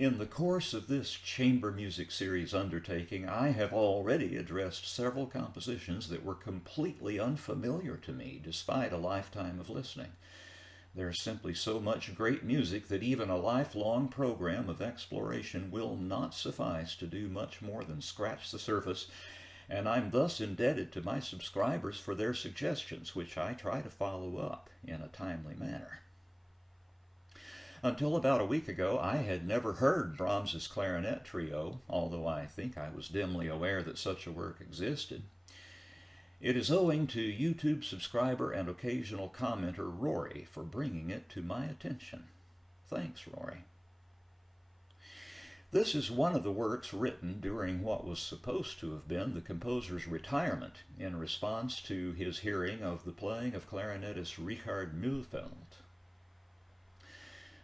In the course of this chamber music series undertaking, I have already addressed several compositions that were completely unfamiliar to me despite a lifetime of listening. There's simply so much great music that even a lifelong program of exploration will not suffice to do much more than scratch the surface, and I'm thus indebted to my subscribers for their suggestions, which I try to follow up in a timely manner. Until about a week ago, I had never heard Brahms's Clarinet Trio, although I think I was dimly aware that such a work existed. It is owing to YouTube subscriber and occasional commenter Rory for bringing it to my attention. Thanks, Rory. This is one of the works written during what was supposed to have been the composer's retirement in response to his hearing of the playing of clarinetist Richard Mühlfeld.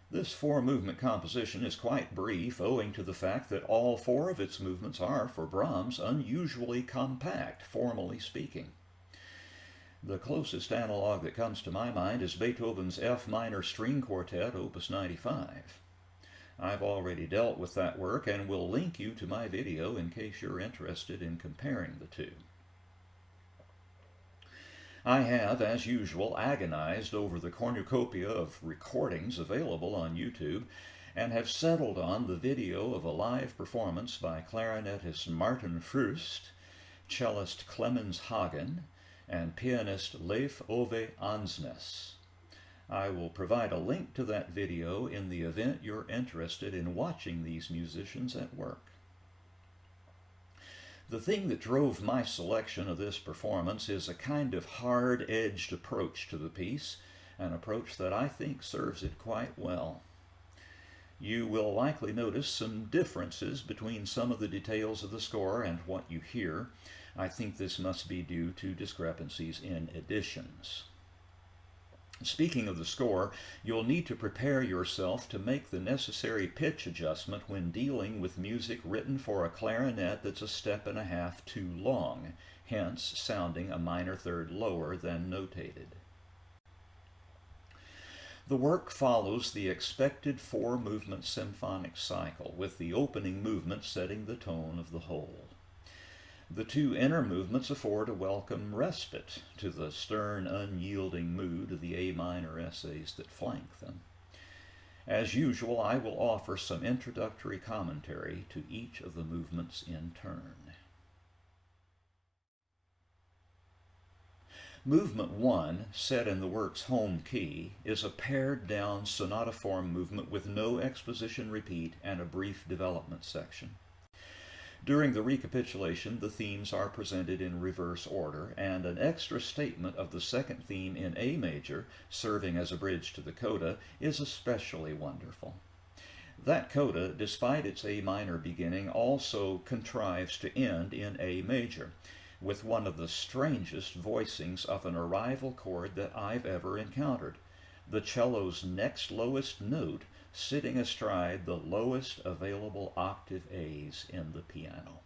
This four-movement composition is quite brief, owing to the fact that all four of its movements are, for Brahms, unusually compact, formally speaking. The closest analog that comes to my mind is Beethoven's F minor string quartet, opus 95. I've already dealt with that work and will link you to my video in case you're interested in comparing the two. I have, as usual, agonized over the cornucopia of recordings available on YouTube and have settled on the video of a live performance by clarinetist Martin Frust, cellist Clemens Hagen, and pianist Leif Ove Ansnes. I will provide a link to that video in the event you're interested in watching these musicians at work. The thing that drove my selection of this performance is a kind of hard-edged approach to the piece, an approach that I think serves it quite well. You will likely notice some differences between some of the details of the score and what you hear. I think this must be due to discrepancies in editions. Speaking of the score, you'll need to prepare yourself to make the necessary pitch adjustment when dealing with music written for a clarinet that's a step and a half too long, hence sounding a minor third lower than notated. The work follows the expected four-movement symphonic cycle, with the opening movement setting the tone of the whole. The two inner movements afford a welcome respite to the stern, unyielding mood of the A minor essays that flank them. As usual, I will offer some introductory commentary to each of the movements in turn. Movement 1, set in the work's home key, is a pared-down sonata-form movement with no exposition repeat and a brief development section. During the recapitulation, the themes are presented in reverse order, and an extra statement of the second theme in A major, serving as a bridge to the coda, is especially wonderful. That coda, despite its A minor beginning, also contrives to end in A major, with one of the strangest voicings of an arrival chord that I've ever encountered, the cello's next lowest note sitting astride the lowest available octave A's in the piano.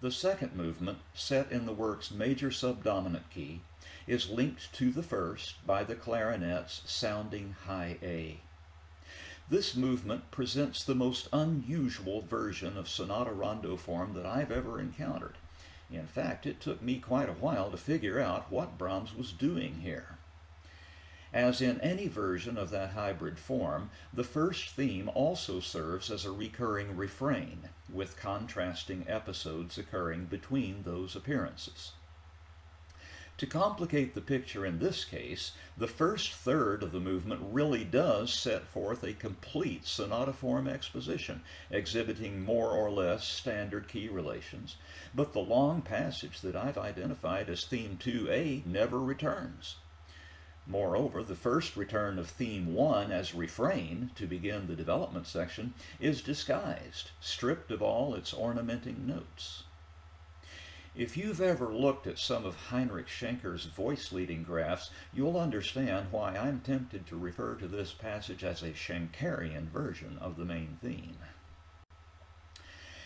The second movement, set in the work's major subdominant key, is linked to the first by the clarinet's sounding high A. This movement presents the most unusual version of sonata rondo form that I've ever encountered. In fact, it took me quite a while to figure out what Brahms was doing here. As in any version of that hybrid form, the first theme also serves as a recurring refrain, with contrasting episodes occurring between those appearances. To complicate the picture in this case, the first third of the movement really does set forth a complete sonata form exposition, exhibiting more or less standard key relations, but the long passage that I've identified as theme 2A never returns. Moreover, the first return of theme 1 as refrain to begin the development section is disguised, stripped of all its ornamenting notes. If you've ever looked at some of Heinrich Schenker's voice leading graphs, you'll understand why I'm tempted to refer to this passage as a Schenkerian version of the main theme.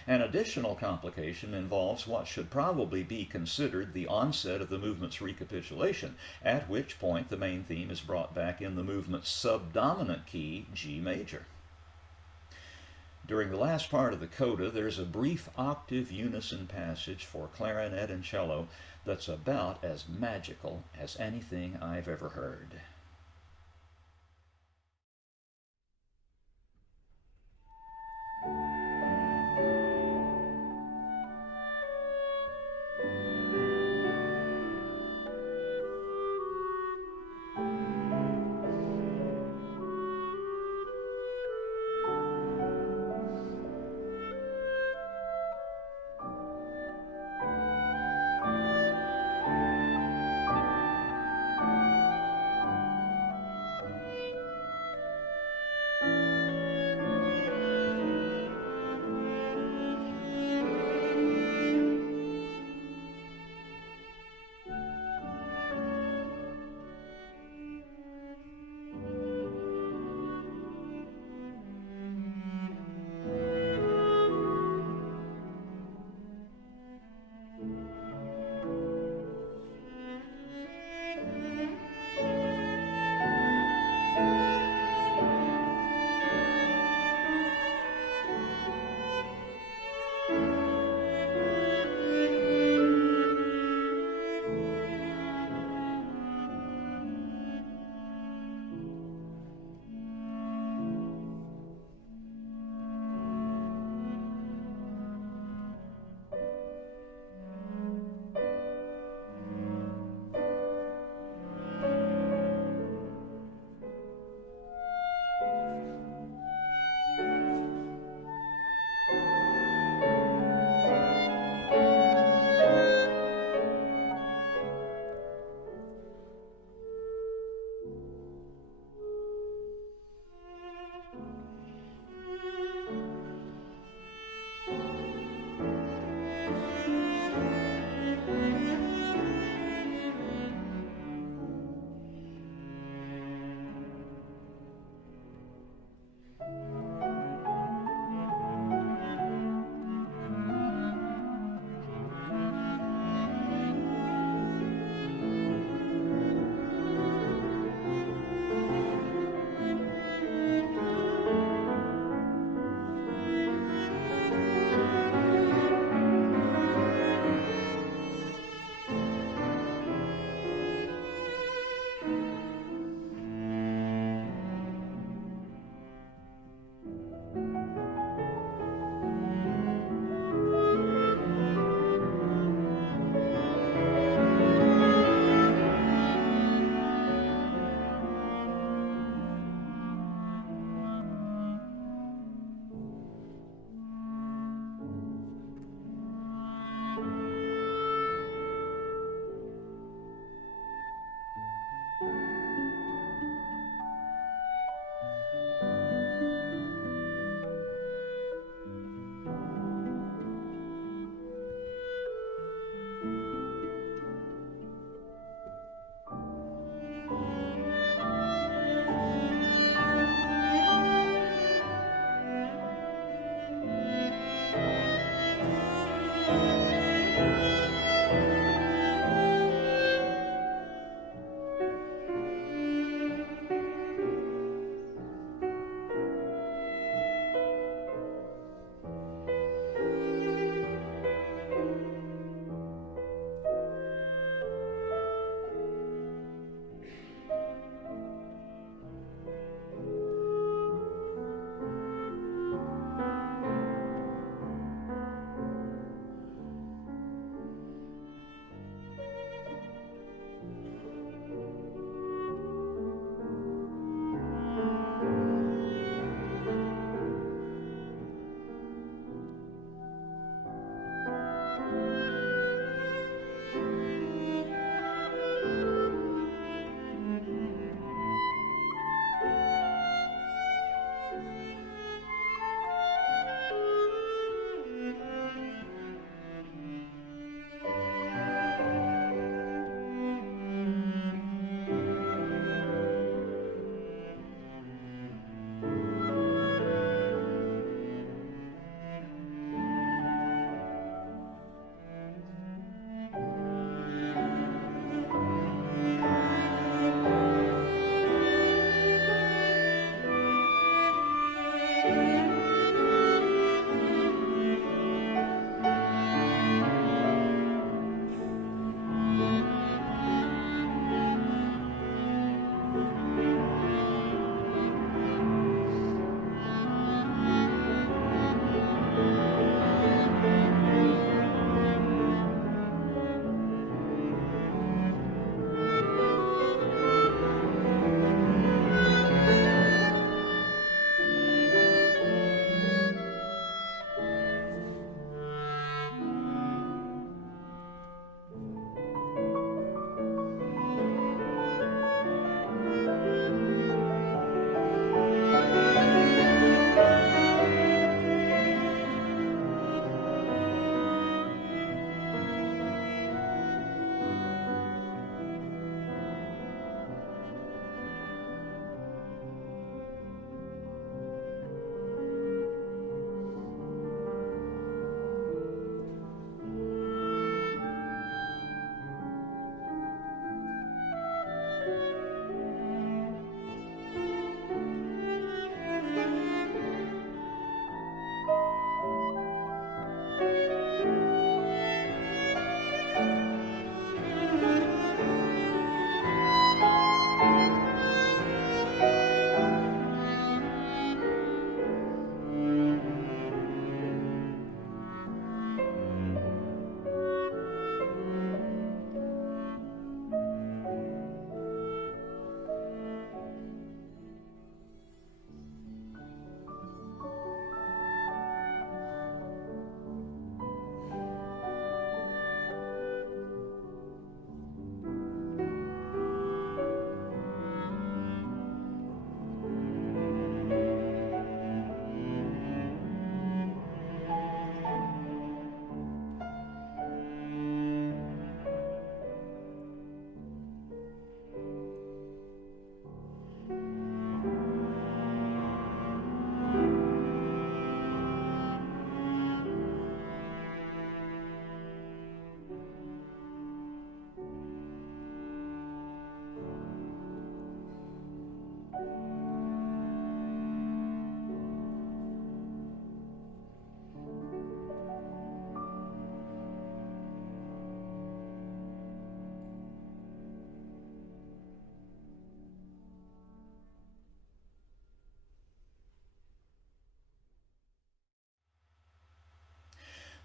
An additional complication involves what should probably be considered the onset of the movement's recapitulation, at which point the main theme is brought back in the movement's subdominant key, G major. During the last part of the coda, there's a brief octave unison passage for clarinet and cello that's about as magical as anything I've ever heard.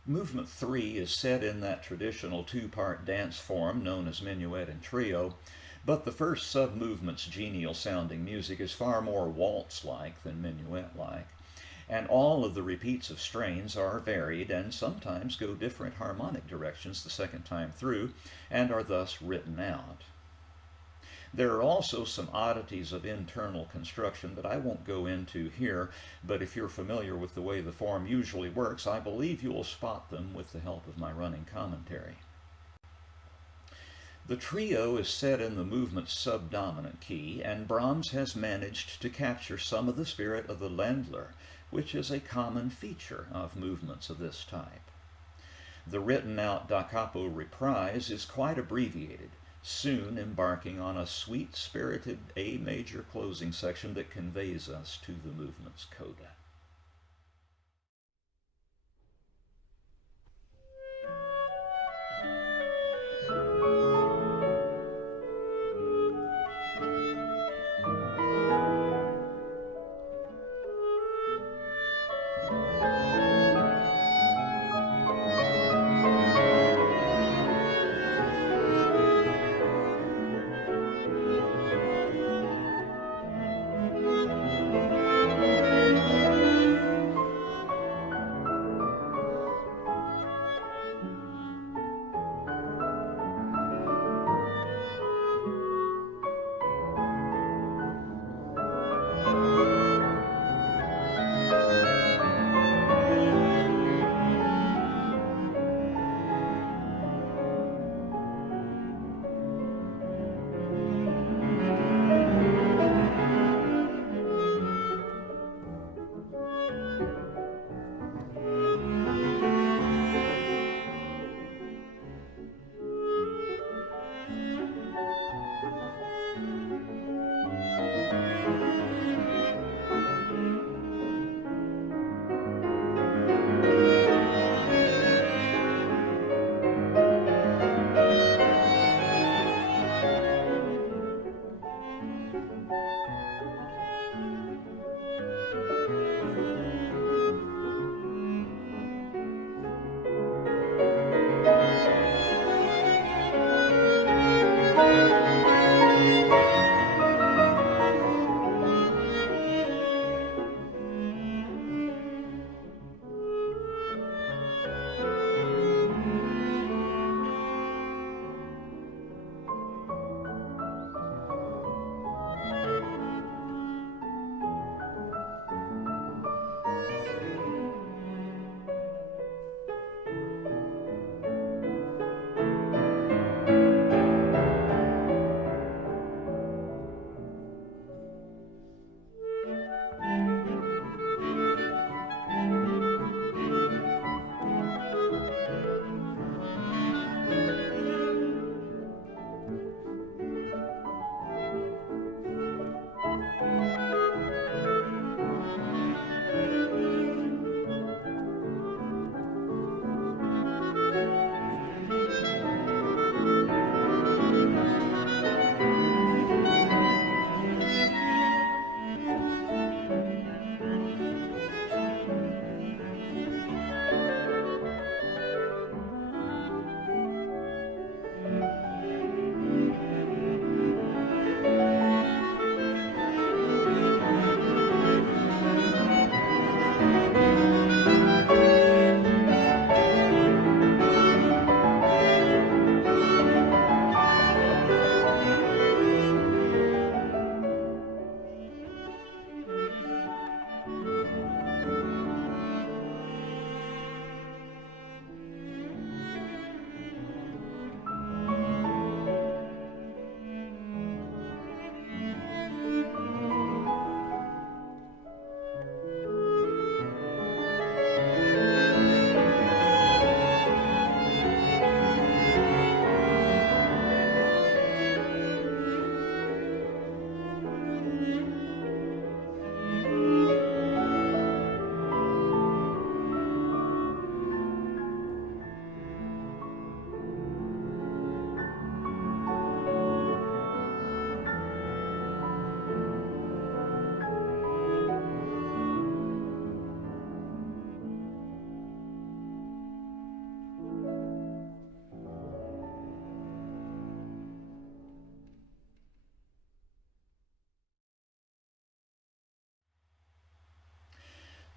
Movement 3 is set in that traditional two-part dance form known as minuet and trio, but the first sub-movement's genial-sounding music is far more waltz-like than minuet-like, and all of the repeats of strains are varied and sometimes go different harmonic directions the second time through and are thus written out. There are also some oddities of internal construction that I won't go into here, but if you're familiar with the way the form usually works, I believe you will spot them with the help of my running commentary. The trio is set in the movement's subdominant key, and Brahms has managed to capture some of the spirit of the Ländler, which is a common feature of movements of this type. The written-out da capo reprise is quite abbreviated, soon embarking on a sweet-spirited A major closing section that conveys us to the movement's coda.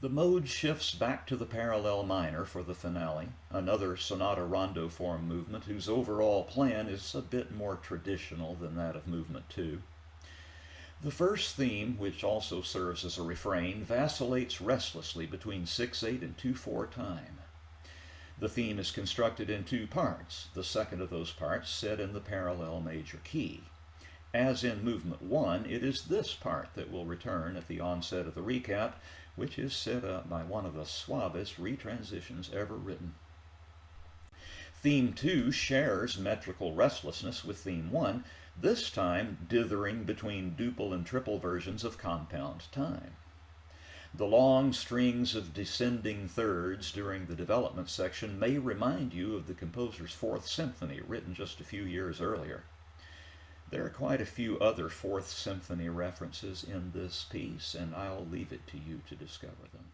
The mode shifts back to the parallel minor for the finale, another sonata rondo form movement whose overall plan is a bit more traditional than that of movement 2. The first theme, which also serves as a refrain, vacillates restlessly between 6/8 and 2/4 time. The theme is constructed in 2 parts, the second of those parts set in the parallel major key. As in movement 1, it is this part that will return at the onset of the recap, which is set up by one of the suavest retransitions ever written. Theme 2 shares metrical restlessness with theme 1, this time dithering between duple and triple versions of compound time. The long strings of descending thirds during the development section may remind you of the composer's Fourth Symphony, written just a few years earlier. There are quite a few other Fourth Symphony references in this piece, and I'll leave it to you to discover them.